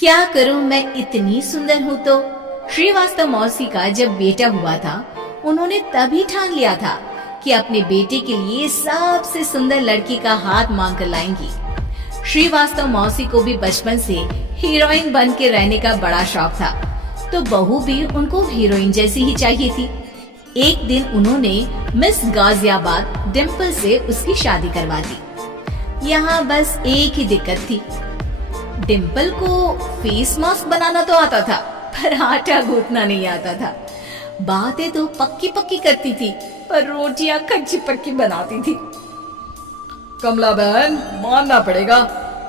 क्या करूं मैं इतनी सुंदर हूं तो। श्रीवास्तव मौसी का जब बेटा हुआ था, उन्होंने तभी ठान लिया था कि अपने बेटे के लिए सबसे सुंदर लड़की का हाथ मांग कर लाएंगी। श्रीवास्तव मौसी को भी बचपन से हीरोइन बन के रहने का बड़ा शौक था, तो बहू भी उनको हीरोइन जैसी ही चाहिए थी। एक दिन उन्होंने मिस गाजियाबाद डिम्पल से उसकी शादी करवा दी। यहाँ बस एक ही दिक्कत थी, डिम्पल को फेस मास्क बनाना तो आता था, पर आटा गूंथना नहीं आता था। बातें तो पक्की पक्की करती थी, पर रोटियां कच्ची पक्की बनाती थी। कमला बहन, मानना पड़ेगा,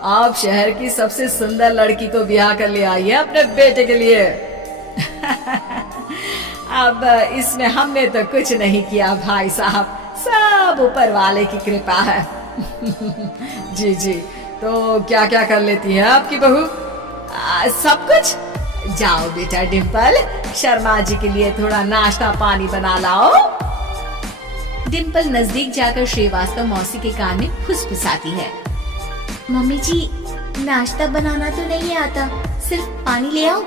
आप शहर की सबसे सुंदर लड़की को ब्याह कर ले आई है अपने बेटे के लिए। अब इसमें हमने तो कुछ नहीं किया भाई साहब, सब ऊपर वाले की कृपा है। जी जी, तो क्या क्या कर लेती है आपकी बहू? सब कुछ। जाओ बेटा डिम्पल, शर्मा जी के लिए थोड़ा नाश्ता पानी बना लाओ। डिम्पल नजदीक जाकर श्रीवास्तव मौसी के कान में फुसफुसाती है। मम्मी जी, नाश्ता बनाना तो नहीं आता, सिर्फ पानी ले आओ।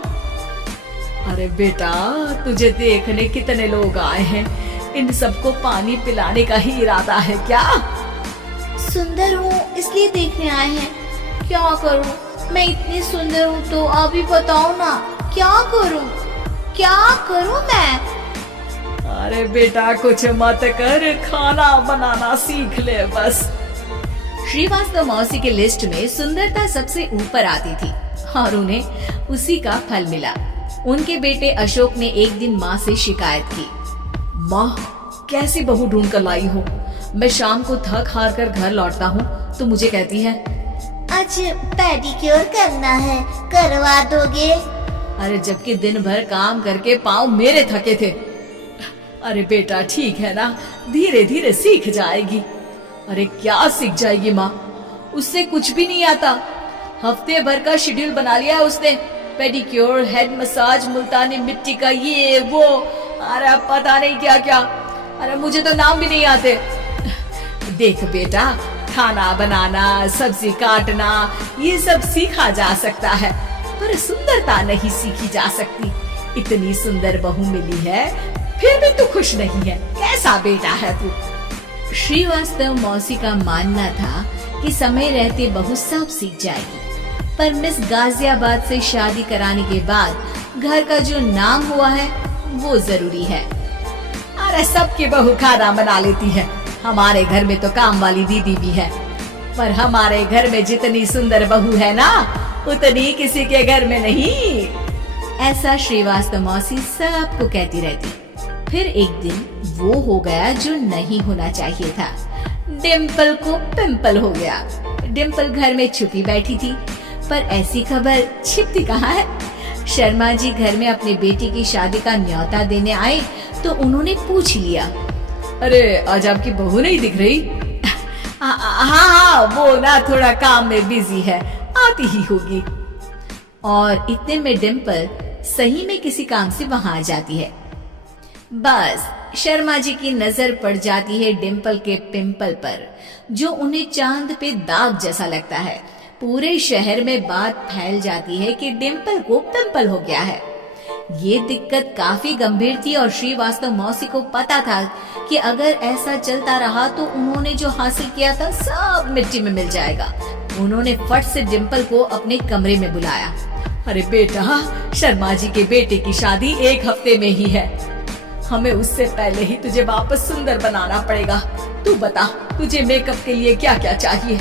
अरे बेटा, तुझे देखने कितने लोग आए हैं, इन सबको पानी पिलाने का ही इरादा है क्या? सुंदर हूँ इसलिए देखने आए हैं। क्या करूँ, मैं इतनी सुंदर हूँ तो आप ही बताओ ना, क्या करूँ मैं? अरे बेटा, कुछ मत कर, खाना बनाना सीख ले बस। श्रीवास्तव मौसी के लिस्ट में सुंदरता सबसे ऊपर आती थी और उन्हें उसी का फल मिला। उनके बेटे अशोक ने एक दिन माँ से शिकायत की। माँ, कैसी बहू ढूंढ कर लाई हो? मैं शाम को थक हार कर घर लौटता हूँ तो मुझे कहती है, आज पेडिक्योर करना है, करवा दोगे? अरे जबकि दिन भर काम करके पाँव मेरे थके थे। अरे बेटा ठीक है ना, धीरे धीरे सीख जाएगी। अरे क्या सीख जाएगी माँ, उससे कुछ भी नहीं आता। हफ्ते भर का शेड्यूल बना लिया उसने, पेडिक्योर, हेड मसाज, मुल्तानी मिट्टी का ये वो, अरे पता नहीं क्या क्या। अरे मुझे तो नाम भी नहीं आते। देख बेटा, खाना बनाना, सब्जी काटना, ये सब सीखा जा सकता है, पर सुंदरता नहीं सीखी जा सकती। इतनी सुंदर बहू मिली है, फिर भी तू खुश नहीं है, कैसा बेटा है तू? श्रीवास्तव मौसी का मानना था कि समय रहते बहू सब सीख जाएगी, पर मिस गाजियाबाद से शादी कराने के बाद घर का जो नाम हुआ है वो जरूरी है। अरे सबकी बहू खाना बना लेती है, हमारे घर में तो काम वाली दीदी भी है, पर हमारे घर में जितनी सुंदर बहू है ना, उतनी किसी के घर में नहीं। ऐसा श्रीवास्तव मौसी सबको कहती रहती। फिर एक दिन वो हो गया जो नहीं होना चाहिए था, डिम्पल को पिंपल हो गया। डिम्पल घर में छुपी बैठी थी, पर ऐसी खबर छिपती कहाँ है। शर्मा जी घर में अपने बेटी की शादी का न्योता देने आए तो उन्होंने पूछ लिया, अरे आज आपकी बहू नहीं दिख रही? हाँ, वो ना थोड़ा काम में बिजी है, आती ही होगी। और इतने में डिम्पल सही में किसी काम से वहां आ जाती है। बस शर्मा जी की नजर पड़ जाती है डिम्पल के पिंपल पर, जो उन्हें चांद पे दाग जैसा लगता है। पूरे शहर में बात फैल जाती है कि डिम्पल को पिंपल हो गया है। ये दिक्कत काफी गंभीर थी और श्रीवास्तव मौसी को पता था कि अगर ऐसा चलता रहा तो उन्होंने जो हासिल किया था सब मिट्टी में मिल जाएगा। उन्होंने फट से डिम्पल को अपने कमरे में बुलाया। अरे बेटा, शर्मा जी के बेटे की शादी 1 हफ्ते में ही है, हमें उससे पहले ही तुझे वापस सुंदर बनाना पड़ेगा। तू बता, तुझे मेकअप के लिए क्या क्या चाहिए?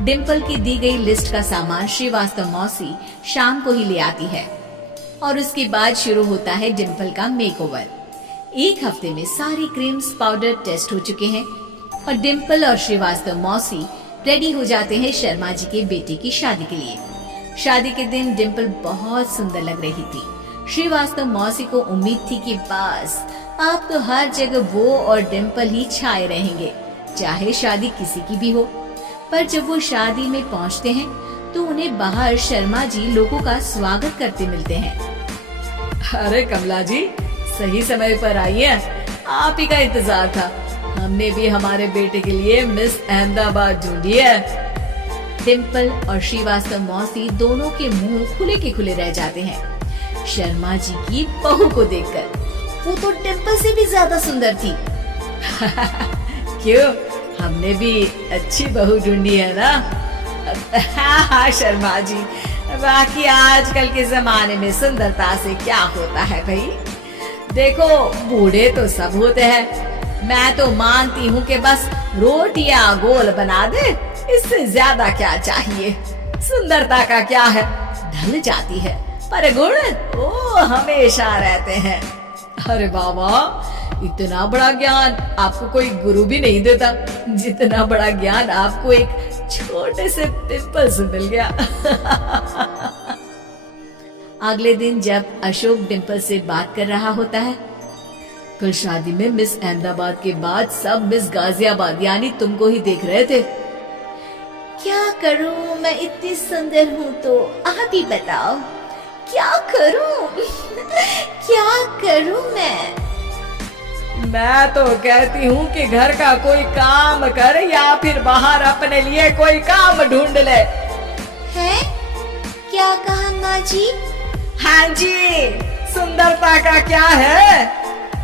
डिम्पल की दी गई लिस्ट का सामान श्रीवास्तव मौसी शाम को ही ले आती है और उसके बाद शुरू होता है डिम्पल का मेकओवर। 1 हफ्ते में सारी क्रीम्स, पाउडर टेस्ट हो चुके हैं और डिम्पल और श्रीवास्तव मौसी रेडी हो जाते हैं शर्मा जी के बेटे की शादी के लिए। शादी के दिन डिम्पल बहुत सुंदर लग रही थी। श्रीवास्तव मौसी को उम्मीद थी कि बस अब तो हर जगह वो और डिम्पल ही छाए रहेंगे, चाहे शादी किसी की भी हो। पर जब वो शादी में पहुंचते हैं तो उन्हें बाहर शर्मा जी लोगों का स्वागत करते मिलते हैं। अरे कमला जी, सही समय पर आई है, आप ही का इंतजार था। हमने भी हमारे बेटे के लिए मिस अहमदाबाद ढूंढी है। डिम्पल और श्रीवास्तव मौसी दोनों के मुंह खुले के खुले रह जाते हैं शर्मा जी की बहू को देखकर। वो तो डिम्पल से भी ज्यादा सुंदर थी। क्यों, हमने भी अच्छी बहू ढूंढी है ना? हाँ शर्मा जी, बाकी आजकल के जमाने में सुंदरता से क्या होता है भाई। देखो, बूढ़े तो सब होते हैं, मैं तो मानती हूँ कि बस रोटियां गोल बना दे, इससे ज्यादा क्या चाहिए। सुंदरता का क्या है, ढल जाती है, पर गुण वो हमेशा रहते हैं। अरे बाबा, इतना बड़ा ज्ञान आपको कोई गुरु भी नहीं देता जितना बड़ा ज्ञान आपको एक छोटे से पिंपल से मिल गया। अगले दिन जब अशोक डिम्पल से बात कर रहा होता है, कल शादी में मिस अहमदाबाद के बाद सब मिस गाजियाबाद यानी तुमको ही देख रहे थे। क्या करूं, मैं इतनी सुंदर हूँ तो आप ही बताओ क्या करूं? क्या करूं मैं तो कहती हूँ कि घर का कोई काम कर या फिर बाहर अपने लिए कोई काम ढूंढ ले। है? क्या कहा माँ जी? हाँ जी, सुंदरता का क्या है?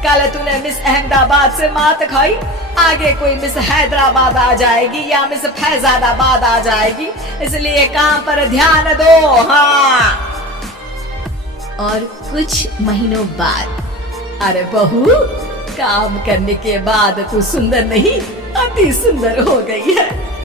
कल तूने मिस अहमदाबाद से मात खाई, आगे कोई मिस हैदराबाद आ जाएगी या मिस फैजाबाद आ जाएगी, इसलिए काम पर ध्यान दो। हाँ। और कुछ महीनों बाद, अरे बहू, काम करने के बाद तू सुंदर नहीं, अति सुंदर हो गई है।